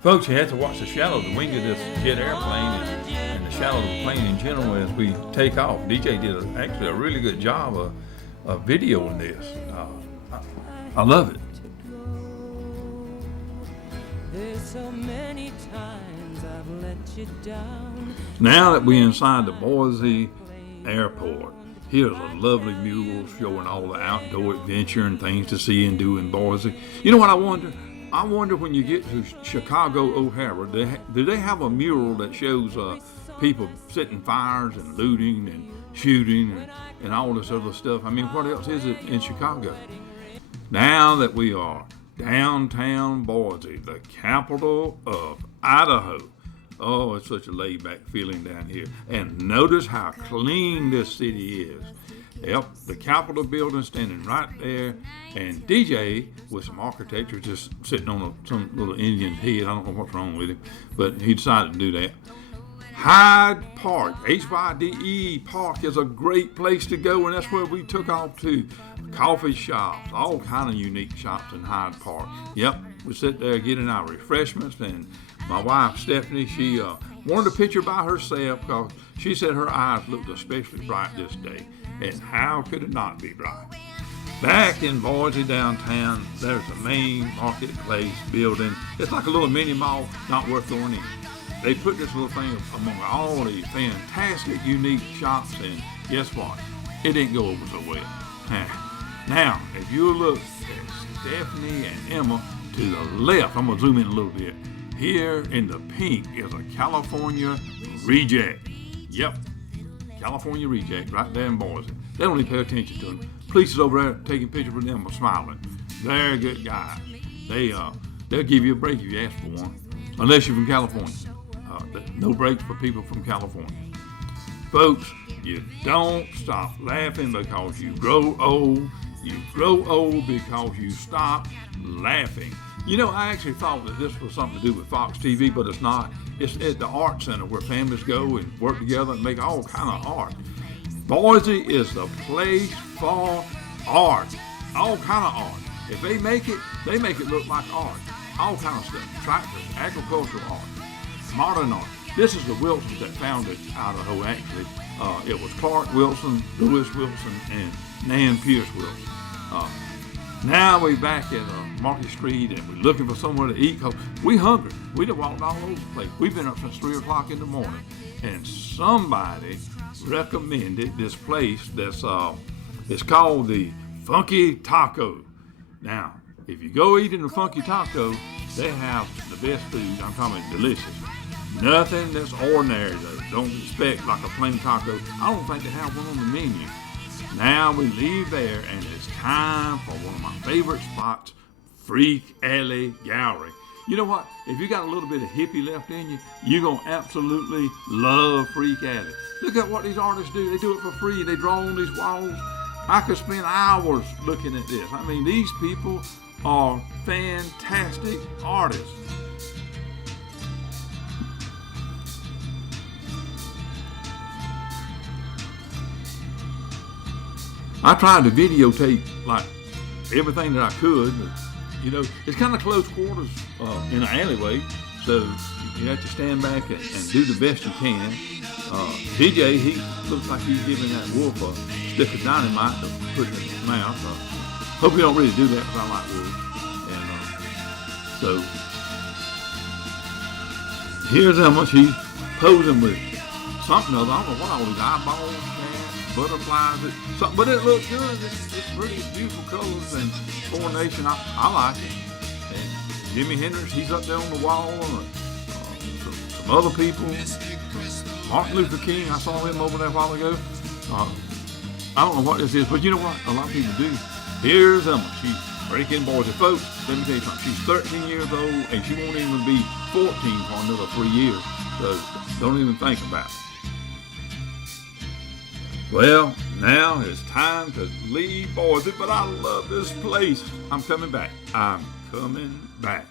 Folks, you have to watch the shadow of the wing of this jet airplane and the shadow of the plane in general as we take off. DJ did actually a really good job of videoing this. I love it. There's so many times I've let you down. Now that we're inside the Boise airport, here's a lovely mural showing all the outdoor adventure and things to see and do in Boise. You know what I wonder? I wonder when you get to Chicago O'Hara, do they have a mural that shows people setting fires and looting and shooting and all this other stuff? I mean, what else is it in Chicago? Now that we are downtown Boise, the capital of Idaho. Oh, it's such a laid-back feeling down here. And notice how clean this city is. Yep, the Capitol building standing right there, and DJ with some architecture just sitting on some little Indian head. I don't know what's wrong with him, but he decided to do that. Hyde Park, Hyde Park is a great place to go, and that's where we took off to. Coffee shops, all kind of unique shops in Hyde Park. Yep, we sit there getting our refreshments, and my wife Stephanie, she wanted a picture by herself because she said her eyes looked especially bright this day. And how could it not be bright? Back in Boise downtown, there's the main marketplace building. It's like a little mini mall, not worth going in. They put this little thing among all these fantastic, unique shops, and guess what? It didn't go over so well. Now, if you look at Stephanie and Emma to the left, I'm going to zoom in a little bit. Here in the pink is a California Reject. Yep, California Reject right there in Boise. They don't even pay attention to them. Police is over there taking pictures with them or smiling. They're good guys. They'll give you a break if you ask for one, unless you're from California. No breaks for people from California. Folks, you don't stop laughing because you grow old. You grow old because you stop laughing. You know, I actually thought that this was something to do with Fox TV, but it's not. It's at the art center where families go and work together and make all kind of art. Boise is the place for art. All kind of art. If they make it look like art. All kind of stuff. Tractors, agricultural art, modern art. This is the Wilsons that founded Idaho, actually. It was Clark Wilson, Lewis Wilson, and Nan Pierce Wilson. Now we're back at Market Street, and we're looking for somewhere to eat because we hungry. We done walked all over the place. We've been up since 3 o'clock in the morning, and somebody recommended this place that's it's called the Funky Taco. Now, if you go eat in the Funky Taco, they have the best food. I'm talking delicious. Nothing that's ordinary, though. Don't expect like a plain taco. I don't think they have one on the menu. Now we leave there, and it's time for one of my favorite spots, Freak Alley Gallery. You know what? If you got a little bit of hippie left in you, you're going to absolutely love Freak Alley. Look at what these artists do. They do it for free. They draw on these walls. I could spend hours looking at this. I mean, these people are fantastic artists. I tried to videotape like everything that I could, but, you know, it's kind of close quarters in an alleyway, so you have to stand back and do the best you can. DJ, he looks like he's giving that wolf a stick of dynamite to put in his mouth. Hope he don't really do that because I like wolves. And so here's Emma. She's posing with something other. I don't know what all these eyeballs, butterflies, something, but it looks good. It's pretty, it's beautiful colors and coordination. I like it. And Jimi Hendrix, he's up there on the wall. Some other people. Martin Luther King, I saw him over there a while ago. I don't know what this is, but you know what? A lot of people do. Here's Emma. She's breaking Boise. Folks, let me tell you something. She's 13 years old, and she won't even be 14 for another 3 years. So don't even think about it. Well, now it's time to leave Boise, but I love this place. I'm coming back. I'm coming back.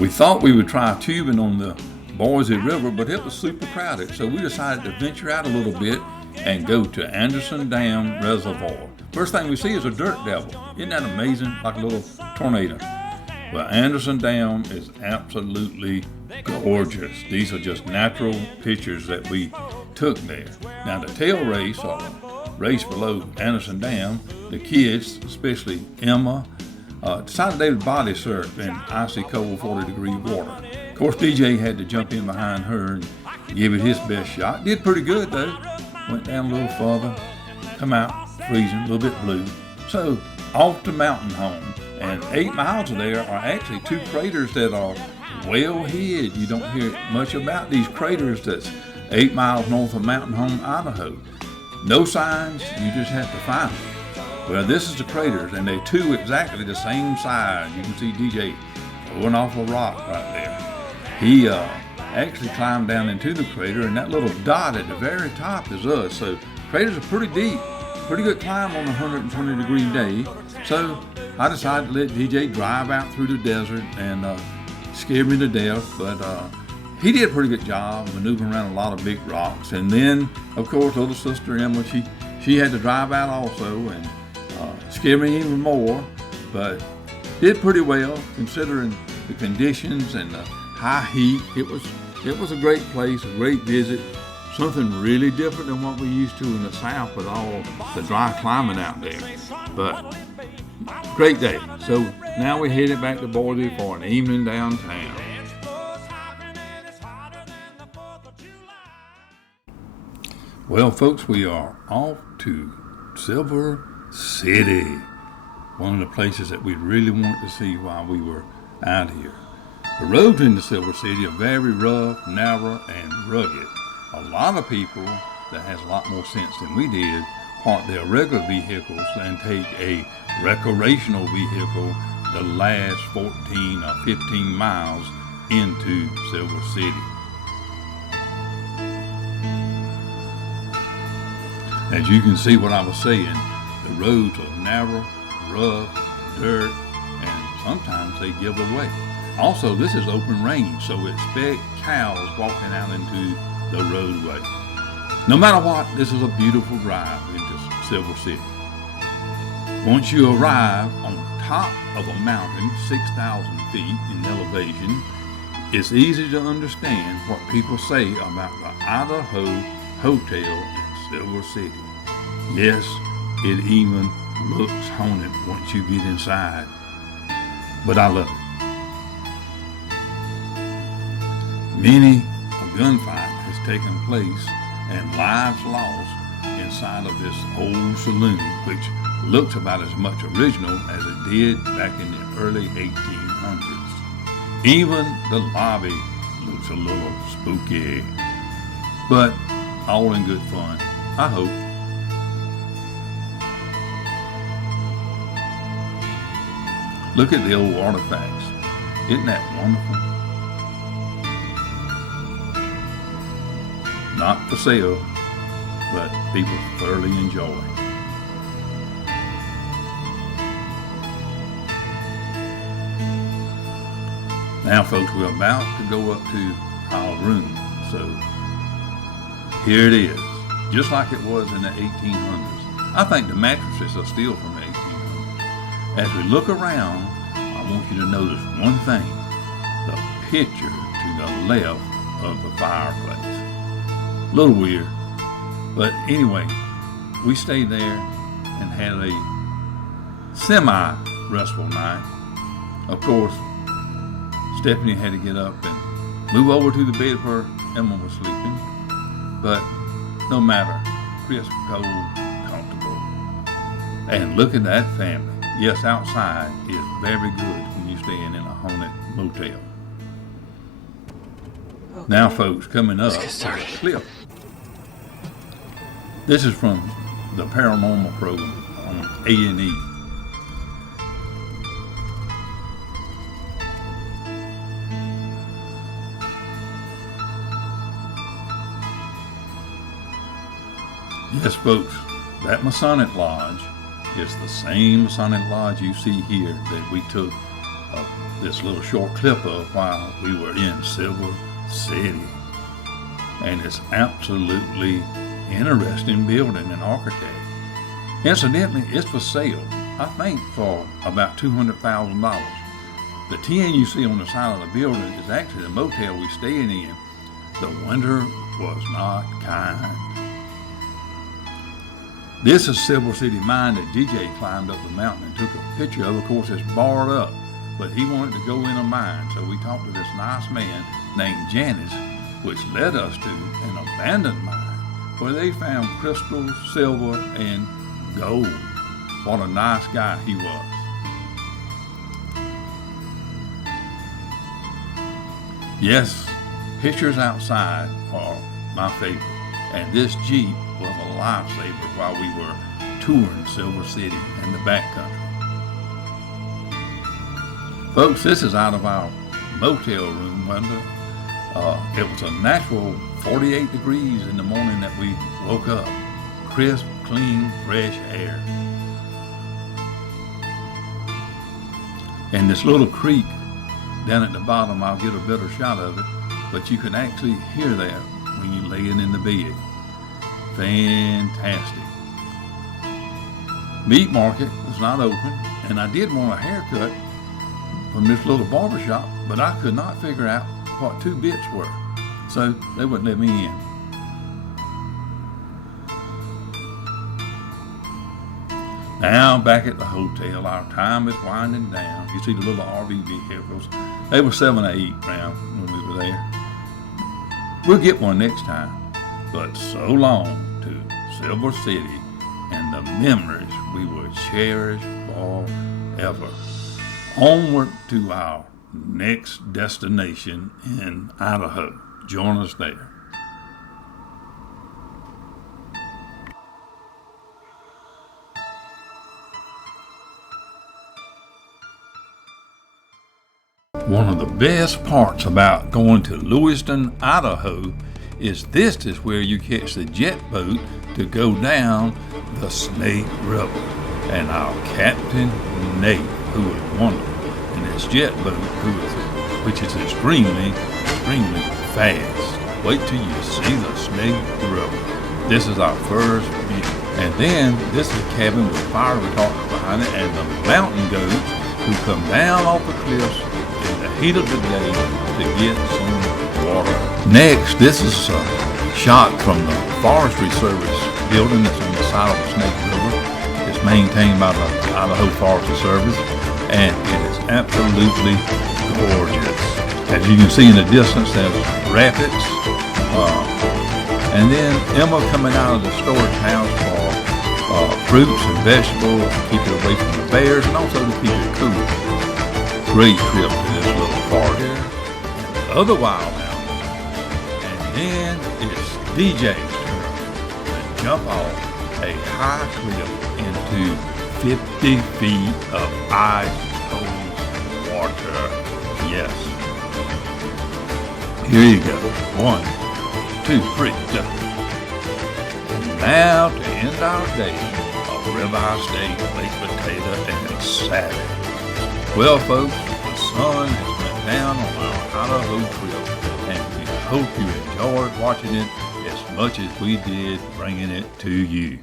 We thought we would try tubing on the Boise River, but it was super crowded, so we decided to venture out a little bit and go to Anderson Dam Reservoir. First thing we see is a dirt devil. Isn't that amazing? Like a little tornado. Well, Anderson Dam is absolutely gorgeous. These are just natural pictures that we took there. Now the tail race, or the race below Anderson Dam, the kids, especially Emma, decided they would body surf in icy cold 40-degree water. Of course, DJ had to jump in behind her and give it his best shot. Did pretty good though. Went down a little further, come out freezing, a little bit blue. So off to mountain home. And 8 miles of there are actually 2 craters that are well hid. You don't hear much about these craters that's 8 miles north of Mountain Home, Idaho. No signs, you just have to find them. Well, this is the craters, and they're 2 exactly the same size. You can see DJ going off a rock right there. He actually climbed down into the crater, and that little dot at the very top is us. So craters are pretty deep, pretty good climb on a 120-degree day. So I decided to let DJ drive out through the desert and scared me to death, but he did a pretty good job maneuvering around a lot of big rocks. And then, of course, little sister Emma, she had to drive out also and scared me even more, but did pretty well considering the conditions and the high heat. It was a great place, a great visit, something really different than what we used to in the South with all the dry climate out there. But great day. So now we're headed back to Boise for an evening downtown. Well, folks, we are off to Silver City, one of the places that we really wanted to see while we were out here. The roads into Silver City are very rough, narrow, and rugged. A lot of people that has a lot more sense than we did park their regular vehicles and take a recreational vehicle the last 14 or 15 miles into Silver City. As you can see what I was saying, the roads are narrow, rough, dirt, and sometimes they give away. Also, this is open range, so expect cows walking out into the roadway. No matter what, this is a beautiful drive into Silver City. Once you arrive on top of a mountain, 6,000 feet in elevation, it's easy to understand what people say about the Idaho Hotel in Silver City. Yes, it even looks haunted once you get inside, but I love it. Many a gunfight has taken place and lives lost inside of this old saloon, which looks about as much original as it did back in the early 1800s. Even the lobby looks a little spooky, but all in good fun, I hope. Look at the old artifacts. Isn't that wonderful? Not for sale, but people thoroughly enjoy. Now, folks, we're about to go up to our room. So here it is, just like it was in the 1800s. I think the mattresses are still from the 1800s. As we look around, I want you to notice one thing: the picture to the left of the fireplace. A little weird, but anyway, we stayed there and had a semi-restful night. Of course, Stephanie had to get up and move over to the bed where Emma was sleeping, but no matter, crisp, cold, comfortable. And look at that family. Yes, outside is very good when you're staying in a haunted motel. Okay. Now, folks, coming up, clip. This is from the paranormal program on A&E. Yes, folks, that Masonic Lodge is the same Masonic Lodge you see here that we took this little short clip of while we were in Silver City. And it's absolutely interesting building and architect. Incidentally, it's for sale, I think for about $200,000. The tin you see on the side of the building is actually the motel we're staying in. The winter was not kind. This is Silver City Mine that DJ climbed up the mountain and took a picture of. Of course, it's barred up, but he wanted to go in a mine, so we talked to this nice man named Janice, which led us to an abandoned mine where they found crystals, silver, and gold. What a nice guy he was. Yes, pictures outside are my favorite, and this Jeep was a lifesaver while we were touring Silver City and the backcountry. Folks, this is out of our motel room window. It was a natural 48 degrees in the morning that we woke up. Crisp, clean, fresh air. And this little creek down at the bottom, I'll get a better shot of it, but you can actually hear that when you're laying in the bed. Fantastic. Meat market was not open, and I did want a haircut from this little barber shop, but I could not figure out what 2 bits were, so they wouldn't let me in. Now back at the hotel, our time is winding down. You see the little RV vehicles. They were 7 or 8 round when we were there. We'll get one next time, but so long to Silver City and the memories we will cherish forever. Onward to our next destination in Idaho. Join us there. One of the best parts about going to Lewiston, Idaho is this is where you catch the jet boat to go down the Snake River. And our Captain Nate, who is wonderful, and his jet boat, which is extremely fast. Wait till you see the Snake River. This is our first view. And then this is a cabin with fire retardant behind it, and the mountain goats who come down off the cliffs in the heat of the day to get some water. Next, this is a shot from the Forestry Service building that's on the side of the Snake River. It's maintained by the Idaho Forestry Service, and it is absolutely gorgeous. As you can see in the distance, there's rapids, and then Emma coming out of the storage house for fruits and vegetables to keep it away from the bears, and also to keep it cool. Great trip to this little park here, and the other wild mountains. And then it's DJ's turn to jump off a high cliff into 50 feet of ice-cold water. Yes. Here you go. 1, 2, 3, jump. And now to end our day, a ribeye steak, baked potato, and salad. Well, folks, the sun has went down on our Idaho trip, and we hope you enjoyed watching it as much as we did bringing it to you.